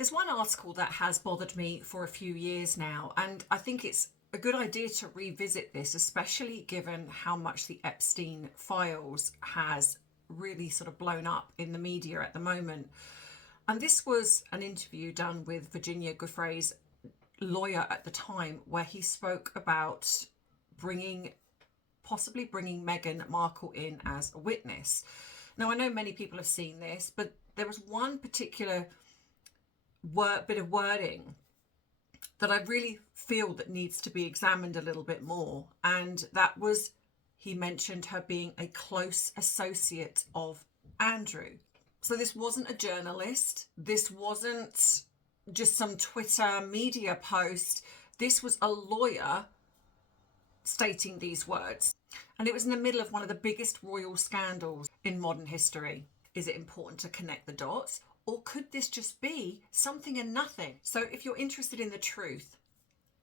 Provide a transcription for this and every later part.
There's one article that has bothered me for a few years now, and I think it's a good idea to revisit this, especially given how much the Epstein files has really sort of blown up in the media at the moment. And this was an interview done with Virginia Giuffre's lawyer at the time, where he spoke about possibly bringing Meghan Markle in as a witness. Now, I know many people have seen this, but there was one particular bit of wording that I really feel that needs to be examined a little bit more. And that was, he mentioned her being a close associate of Andrew. So this wasn't a journalist. This wasn't just some Twitter media post. This was a lawyer stating these words. And it was in the middle of one of the biggest royal scandals in modern history. Is it important to connect the dots? Or could this just be something and nothing? So if you're interested in the truth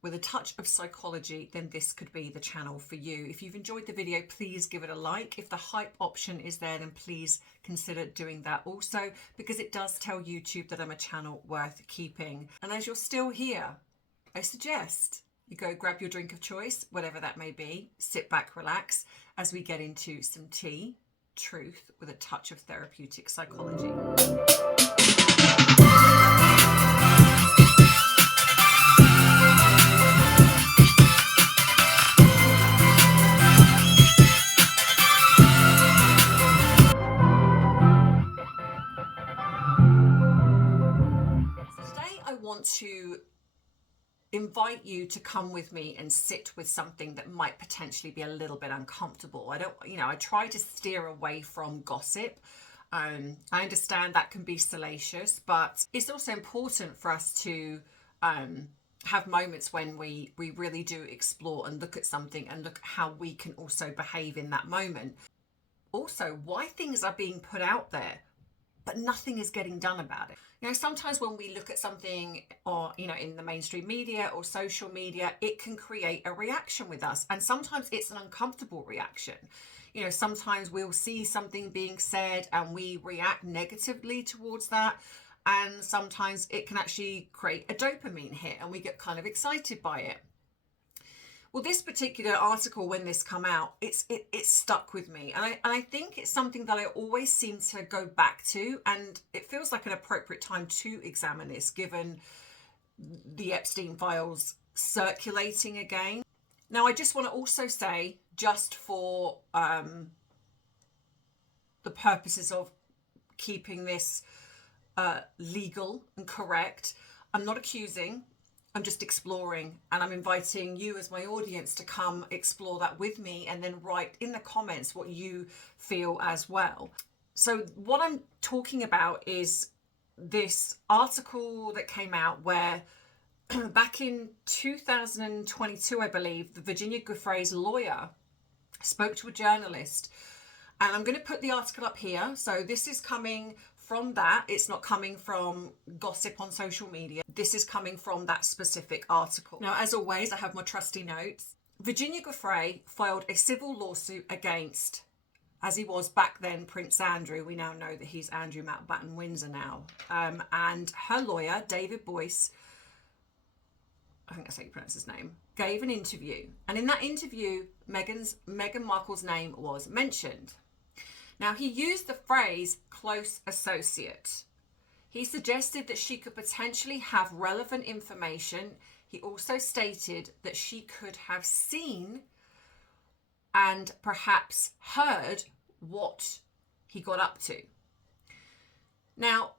with a touch of psychology, then this could be the channel for you. If you've enjoyed the video, please give it a like. If the hype option is there, then please consider doing that also, because it does tell YouTube that I'm a channel worth keeping. And as you're still here, I suggest you go grab your drink of choice, whatever that may be, sit back, relax, as we get into some tea, truth with a touch of therapeutic psychology. Today I want to invite you to come with me and sit with something that might potentially be a little bit uncomfortable. I try to steer away from gossip. I understand that can be salacious, but it's also important for us to have moments when we really do explore and look at something and look at how we can also behave in that moment. Also, why things are being put out there, but nothing is getting done about it. Sometimes when we look at something or, in the mainstream media or social media, it can create a reaction with us. And sometimes it's an uncomfortable reaction. Sometimes we'll see something being said and we react negatively towards that. And sometimes it can actually create a dopamine hit and we get kind of excited by it. Well, this particular article, when this come out, it stuck with me. And I think it's something that I always seem to go back to. And it feels like an appropriate time to examine this, given the Epstein files circulating again. Now, I just want to also say, just for the purposes of keeping this legal and correct, I'm not accusing. I'm just exploring, and I'm inviting you as my audience to come explore that with me and then write in the comments what you feel as well. So what I'm talking about is this article that came out where back in 2022, I believe, the Virginia Giuffre's lawyer spoke to a journalist. And I'm going to put the article up here. So this is coming from that. It's not coming from gossip on social media. This is coming from that specific article. Now, as always, I have my trusty notes. Virginia Giuffre filed a civil lawsuit against, as he was back then, Prince Andrew. We now know that he's Andrew Mountbatton, Windsor now. And her lawyer, David Boyce, I think that's how you pronounce his name, gave an interview. And in that interview, Meghan Markle's name was mentioned. Now, he used the phrase close associate. He suggested that she could potentially have relevant information. He also stated that she could have seen and perhaps heard what he got up to. Now,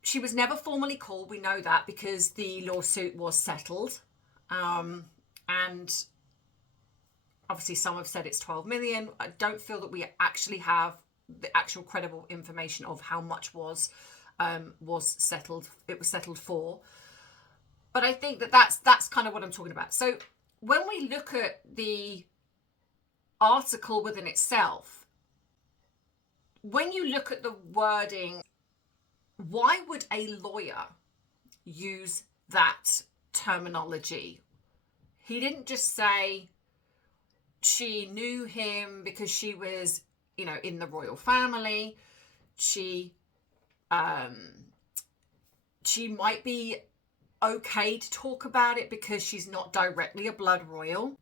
she was never formally called. We know that because the lawsuit was settled. And obviously some have said it's 12 million. I don't feel that we actually have the actual credible information of how much was settled. It was settled for. But I think that that's kind of what I'm talking about. So when we look at the article within itself, when you look at the wording, why would a lawyer use that terminology? He didn't just say she knew him because she was, in the royal family. She she might be okay to talk about it because she's not directly a blood royal.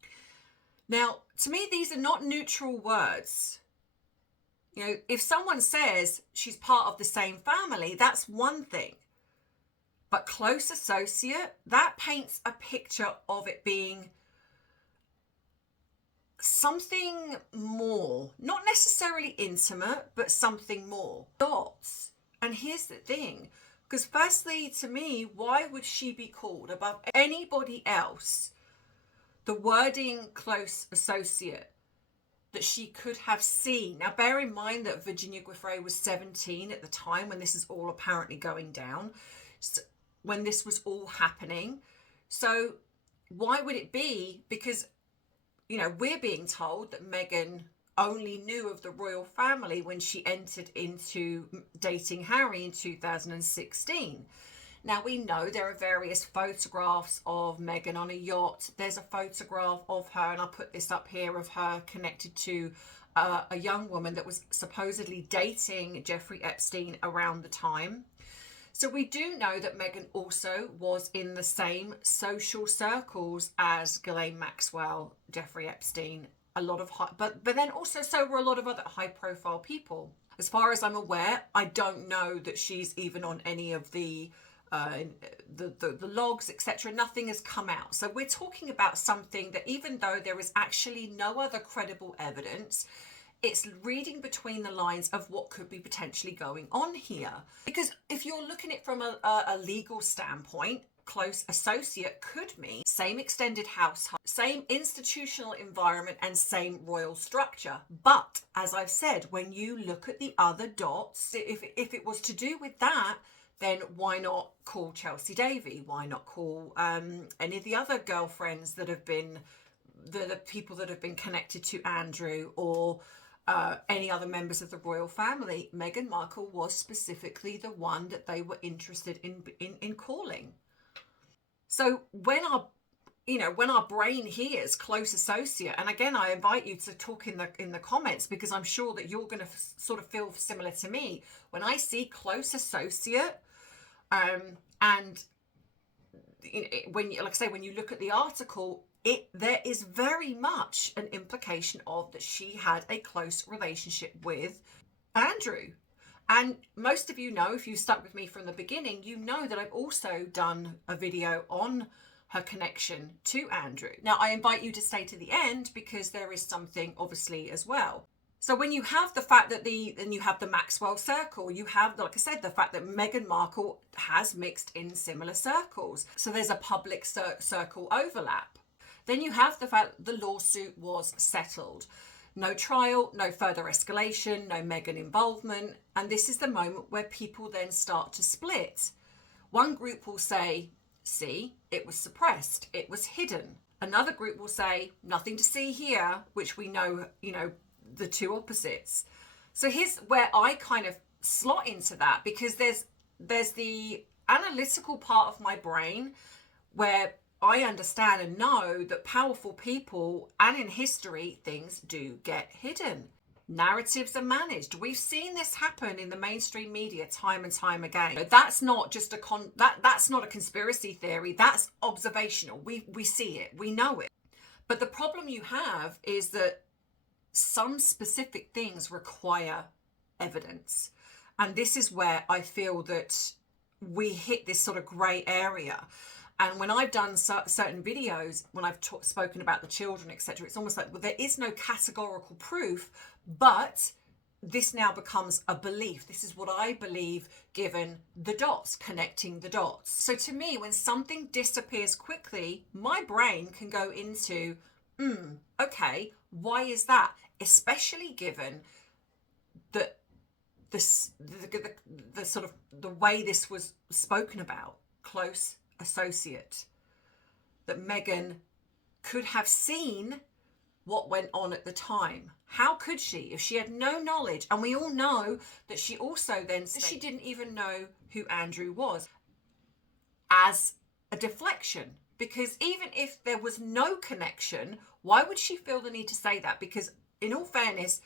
Now, to me, these are not neutral words. You know, if someone says she's part of the same family, that's one thing. But close associate, that paints a picture of it being something more, not necessarily intimate, but something more. Dots. And here's the thing, because firstly, to me, why would she be called above anybody else the wording close associate that she could have seen? Now, bear in mind that Virginia Giuffre was 17 at the time when this is all apparently going down, when this was all happening. So why would it be? Because, you know, we're being told that Meghan only knew of the royal family when she entered into dating Harry in 2016. Now, we know there are various photographs of Meghan on a yacht. There's a photograph of her, and I'll put this up here, of her connected to a young woman that was supposedly dating Jeffrey Epstein around the time. So we do know that Meghan also was in the same social circles as Ghislaine Maxwell, Jeffrey Epstein, a lot of but then also so were a lot of other high profile people. As far as I'm aware, I don't know that she's even on any of the logs, etc. Nothing has come out. So we're talking about something that, even though there is actually no other credible evidence, it's reading between the lines of what could be potentially going on here. Because if you're looking at it from a legal standpoint, close associate could mean same extended household, same institutional environment, and same royal structure. But as I've said, when you look at the other dots, if it was to do with that, then why not call Chelsea Davy? Why not call any of the other girlfriends that have been the people that have been connected to Andrew, or any other members of the royal family? Meghan Markle was specifically the one that they were interested in calling. So when our brain hears close associate, and again, I invite you to talk in the comments, because I'm sure that you're going to sort of feel similar to me. When I see close associate, and when you, like I say, when you look at the article, there is very much an implication of that she had a close relationship with Andrew. And most of you know, if you stuck with me from the beginning, you know that I've also done a video on her connection to Andrew. Now, I invite you to stay to the end, because there is something obviously as well. So when you have the fact that then you have the Maxwell circle, you have, like I said, the fact that Meghan Markle has mixed in similar circles. So there's a public circle overlap. Then you have the fact that the lawsuit was settled. No trial, no further escalation, no Meghan involvement. And this is the moment where people then start to split. One group will say, see, it was suppressed, it was hidden. Another group will say, nothing to see here, which we know, the two opposites. So here's where I kind of slot into that, because there's the analytical part of my brain where I understand and know that powerful people, and in history, things do get hidden. Narratives are managed. We've seen this happen in the mainstream media time and time again. That's not just that's not a conspiracy theory. That's observational. We see it. We know it. But the problem you have is that some specific things require evidence. And this is where I feel that we hit this sort of grey area. And when I've done certain videos, when I've spoken about the children, etc., it's almost like, well, there is no categorical proof, but this now becomes a belief. This is what I believe, given the dots, connecting the dots. So to me, when something disappears quickly, my brain can go into, okay, why is that? Especially given that the sort of the way this was spoken about, close associate, that Meghan could have seen what went on at the time. How could she, if she had no knowledge? And we all know that she also then said she didn't even know who Andrew was, as a deflection. Because even if there was no connection, why would she feel the need to say that? Because in all fairness,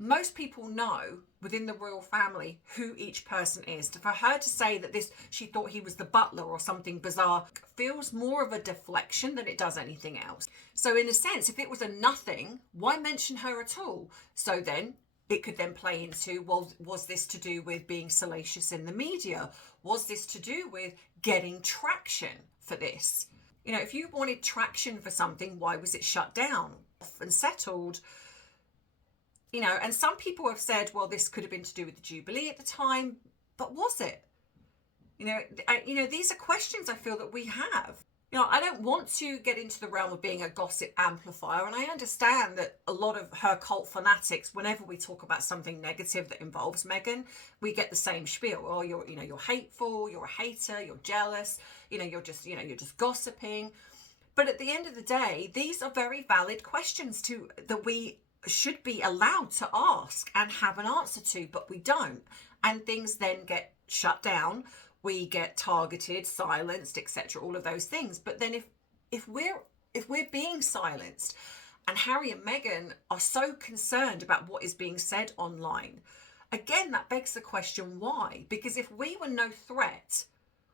most people know within the royal family who each person is. For her to say that she thought he was the butler or something bizarre feels more of a deflection than it does anything else. So in a sense, if it was a nothing, why mention her at all? So then it could then play into, well, was this to do with being salacious in the media? Was this to do with getting traction for this? You know, if you wanted traction for something, why was it shut down and settled? You know, and some people have said, well, this could have been to do with the Jubilee at the time, but was it? You know, these are questions I feel that we have. You know, I don't want to get into the realm of being a gossip amplifier, and I understand that a lot of her cult fanatics, whenever we talk about something negative that involves Meghan, we get the same spiel. Oh, you're hateful, you're a hater, you're jealous, you're just gossiping. But at the end of the day, these are very valid questions that we should be allowed to ask and have an answer to, but we don't. And things then get shut down. We get targeted, silenced, etc., all of those things. But then if we're being silenced, and Harry and Meghan are so concerned about what is being said online, again, that begs the question, why? Because if we were no threat,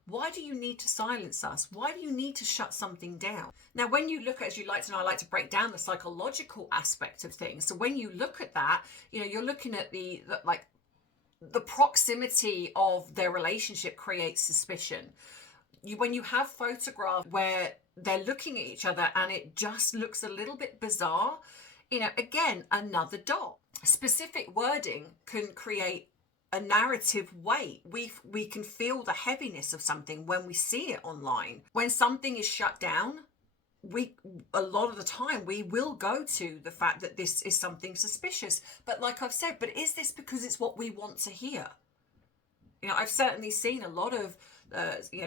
why do you need to silence us? Why do you need to shut something down? Now, when you look at, as you like to know, I like to break down the psychological aspect of things. So when you look at that, you're looking at the proximity of their relationship creates suspicion. When you have photographs where they're looking at each other and it just looks a little bit bizarre, again, another dot. Specific wording can create a narrative weight. We can feel the heaviness of something when we see it online. When something is shut down, a lot of the time we will go to the fact that this is something suspicious. But like I've said, but is this because it's what we want to hear? I've certainly seen a lot of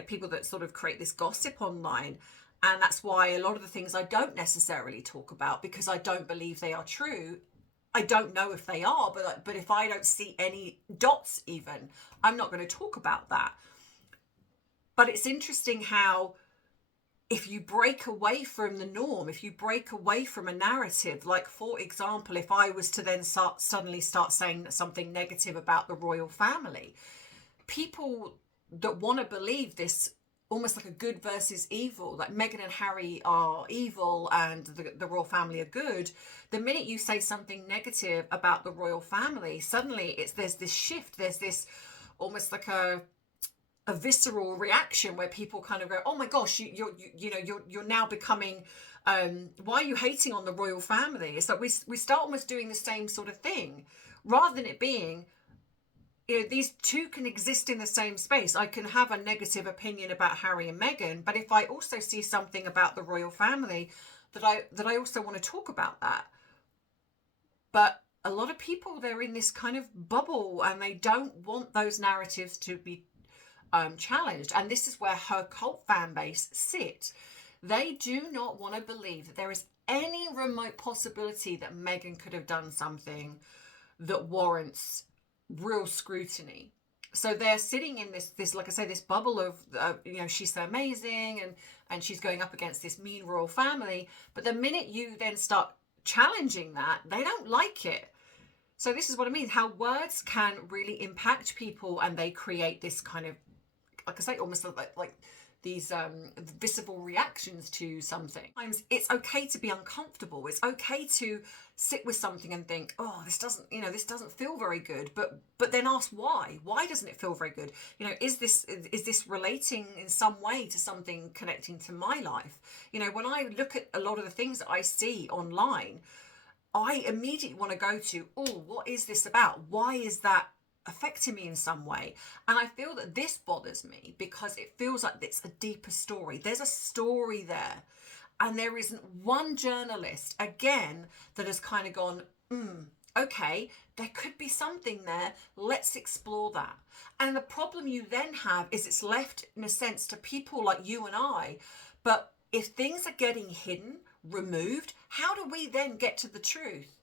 people that sort of create this gossip online, and that's why a lot of the things I don't necessarily talk about, because I don't believe they are true. I don't know if they are, but if I don't see any dots even, I'm not going to talk about that. But it's interesting how if you break away from the norm, if you break away from a narrative, like for example, if I was to then suddenly start saying something negative about the royal family, people that want to believe this, almost like a good versus evil, like Meghan and Harry are evil and the royal family are good. The minute you say something negative about the royal family, suddenly there's this shift. There's this almost like a visceral reaction where people kind of go, oh my gosh, you're now becoming, why are you hating on the royal family? It's like we start almost doing the same sort of thing, rather than it being, these two can exist in the same space. I can have a negative opinion about Harry and Meghan, but if I also see something about the royal family, that I also want to talk about that. But a lot of people, they're in this kind of bubble and they don't want those narratives to be challenged. And this is where her cult fan base sit. They do not want to believe that there is any remote possibility that Meghan could have done something that warrants real scrutiny. So they're sitting in this like I say, this bubble of she's so amazing and she's going up against this mean royal family. But the minute you then start challenging that, they don't like it. So this is what I mean, how words can really impact people, and they create this kind of, like I say, almost like these visceral reactions to something. Sometimes it's okay to be uncomfortable. It's okay to sit with something and think, oh, this doesn't feel very good. But then ask why. Why doesn't it feel very good? Is this relating in some way to something connecting to my life? When I look at a lot of the things that I see online, I immediately want to go to, oh, what is this about? Why is that affecting me in some way? And I feel that this bothers me because it feels like it's a deeper story. There's a story there, and there isn't one journalist again that has kind of gone, okay, there could be something there, let's explore that. And the problem you then have is it's left in a sense to people like you and I. But if things are getting hidden, removed, how do we then get to the truth?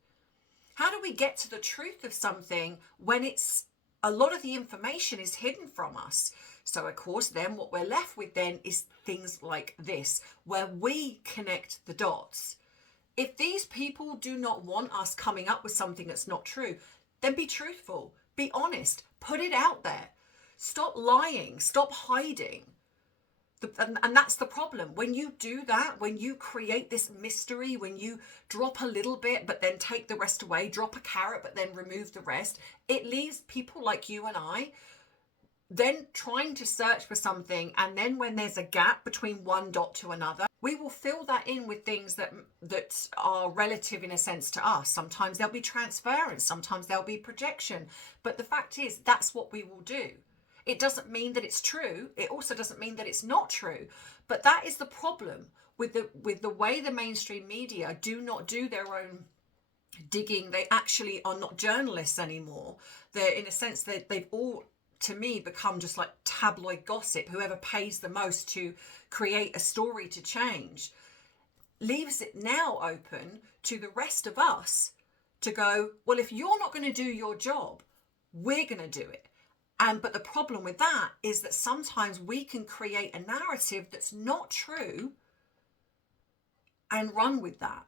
How do we get to the truth of something when it's a lot of the information is hidden from us? So of course, then what we're left with then is things like this, where we connect the dots. If these people do not want us coming up with something that's not true, then be truthful, be honest, put it out there. Stop lying, stop hiding. And that's the problem. When you do that, when you create this mystery, when you drop a little bit but then take the rest away, drop a carrot but then remove the rest, it leaves people like you and I then trying to search for something, and then when there's a gap between one dot to another, we will fill that in with things that are relative in a sense to us. Sometimes there'll be transference, sometimes there'll be projection, but the fact is that's what we will do. It doesn't mean that it's true. It also doesn't mean that it's not true. But that is the problem with the way the mainstream media do not do their own digging. They actually are not journalists anymore. They're, in a sense, they've all, to me, become just like tabloid gossip. Whoever pays the most to create a story to change leaves it now open to the rest of us to go, well, if you're not going to do your job, we're going to do it. But the problem with that is that sometimes we can create a narrative that's not true and run with that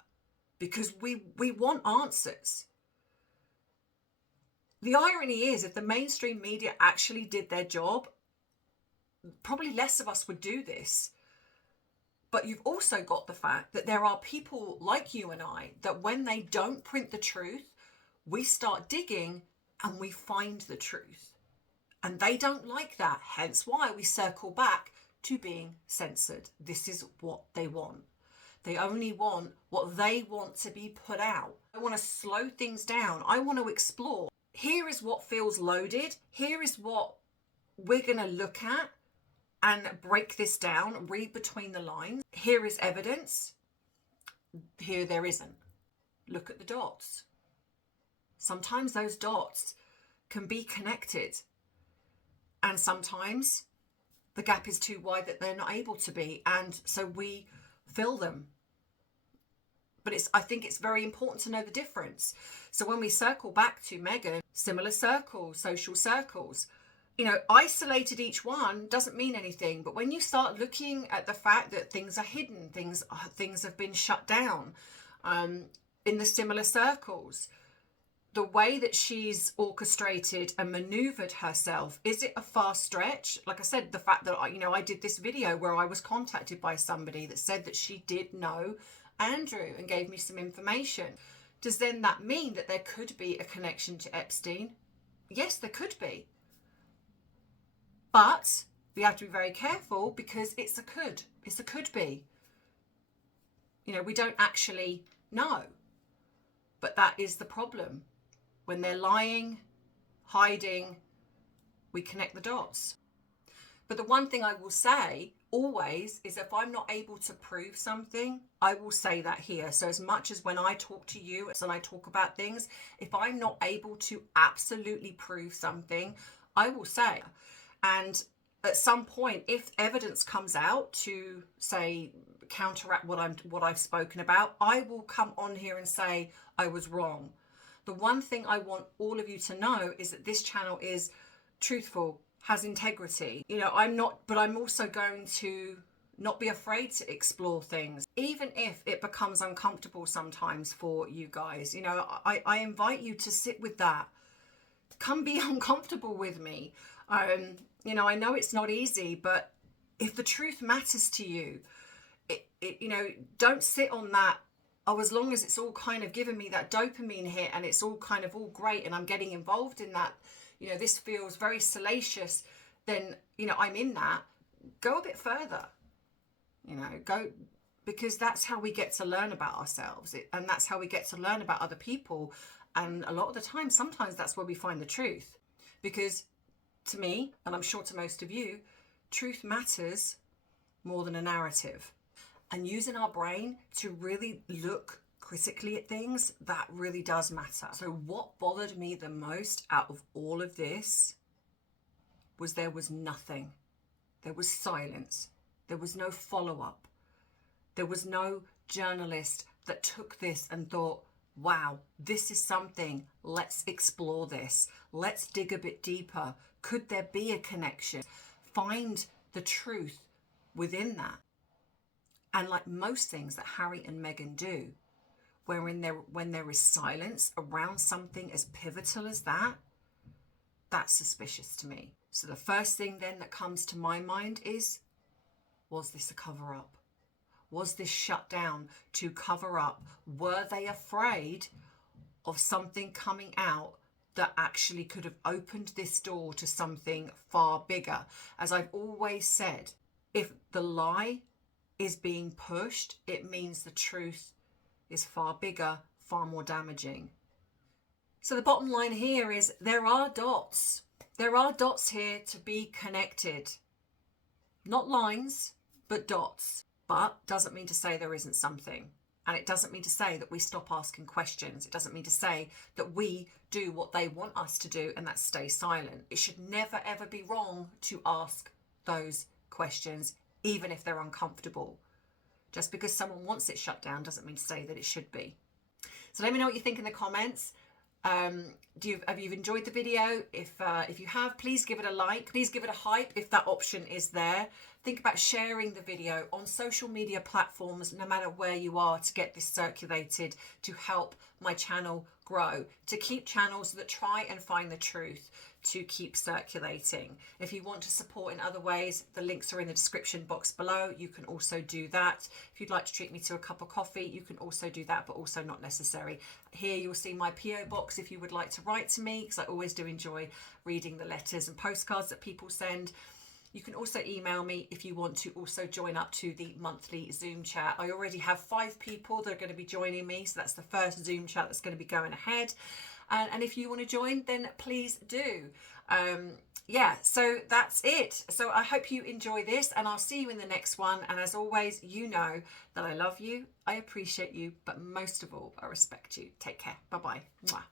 because we want answers. The irony is, if the mainstream media actually did their job, probably less of us would do this. But you've also got the fact that there are people like you and I that when they don't print the truth, we start digging and we find the truth. And they don't like that. Hence why we circle back to being censored. This is what they want. They only want what they want to be put out. I want to slow things down. I want to explore. Here is what feels loaded. Here is what we're going to look at and break this down, read between the lines. Here is evidence. Here there isn't. Look at the dots. Sometimes those dots can be connected. And sometimes the gap is too wide that they're not able to be. And so we fill them. But I think it's very important to know the difference. So when we circle back to Meghan, similar circles, social circles, isolated each one doesn't mean anything. But when you start looking at the fact that things are hidden, things have been shut down in the similar circles, the way that she's orchestrated and maneuvered herself, is it a far stretch? Like I said, the fact that, I did this video where I was contacted by somebody that said that she did know Andrew and gave me some information. Does then that mean that there could be a connection to Epstein? Yes, there could be. But we have to be very careful because it's a could. It's a could be. We don't actually know. But that is the problem. When they're lying, hiding, we connect the dots. But the one thing I will say always is if I'm not able to prove something, I will say that here. So as much as when I talk to you and I talk about things, if I'm not able to absolutely prove something, I will say. And at some point, if evidence comes out to say counteract what I've spoken about, I will come on here and say I was wrong. The one thing I want all of you to know is that this channel is truthful, has integrity. But I'm also going to not be afraid to explore things, even if it becomes uncomfortable sometimes for you guys. I invite you to sit with that. Come be uncomfortable with me. I know it's not easy, but if the truth matters to you, don't sit on that. As long as it's all kind of giving me that dopamine hit and it's all kind of all great and I'm getting involved in that, this feels very salacious, then, I'm in that. Go a bit further, go, because that's how we get to learn about ourselves. And that's how we get to learn about other people. And a lot of the time, sometimes that's where we find the truth. Because to me, and I'm sure to most of you, truth matters more than a narrative. And using our brain to really look critically at things, that really does matter. So what bothered me the most out of all of this was there was nothing. There was silence. There was no follow-up. There was no journalist that took this and thought, wow, this is something. Let's explore this. Let's dig a bit deeper. Could there be a connection? Find the truth within that. And like most things that Harry and Meghan do, when there is silence around something as pivotal as that, that's suspicious to me. So the first thing then that comes to my mind is, was this a cover-up? Was this shut down to cover up? Were they afraid of something coming out that actually could have opened this door to something far bigger? As I've always said, if the lie is being pushed, it means the truth is far bigger, far more damaging. So the bottom line here is there are dots. There are dots here to be connected. Not lines, but dots. But doesn't mean to say there isn't something. And it doesn't mean to say that we stop asking questions. It doesn't mean to say that we do what they want us to do and that's stay silent. It should never, ever be wrong to ask those questions, even if they're uncomfortable. Just because someone wants it shut down doesn't mean to say that it should be. So let me know what you think in the comments. Have you enjoyed the video? If you have, please give it a like. Please give it a hype if that option is there. Think about sharing the video on social media platforms, no matter where you are, to get this circulated, to help my channel grow, to keep channels that try and find the truth, to keep circulating. If you want to support in other ways, the links are in the description box below. You can also do that. If you'd like to treat me to a cup of coffee, you can also do that, but also not necessary. Here you'll see my PO box if you would like to write to me, because I always do enjoy reading the letters and postcards that people send. You can also email me if you want to also join up to the monthly Zoom chat. I already have 5 people that are going to be joining me, so that's the first Zoom chat that's going to be going ahead. And if you want to join, then please do. Yeah, so that's it. So I hope you enjoy this, and I'll see you in the next one. And as always, you know that I love you, I appreciate you, but most of all, I respect you. Take care. Bye-bye. Mwah.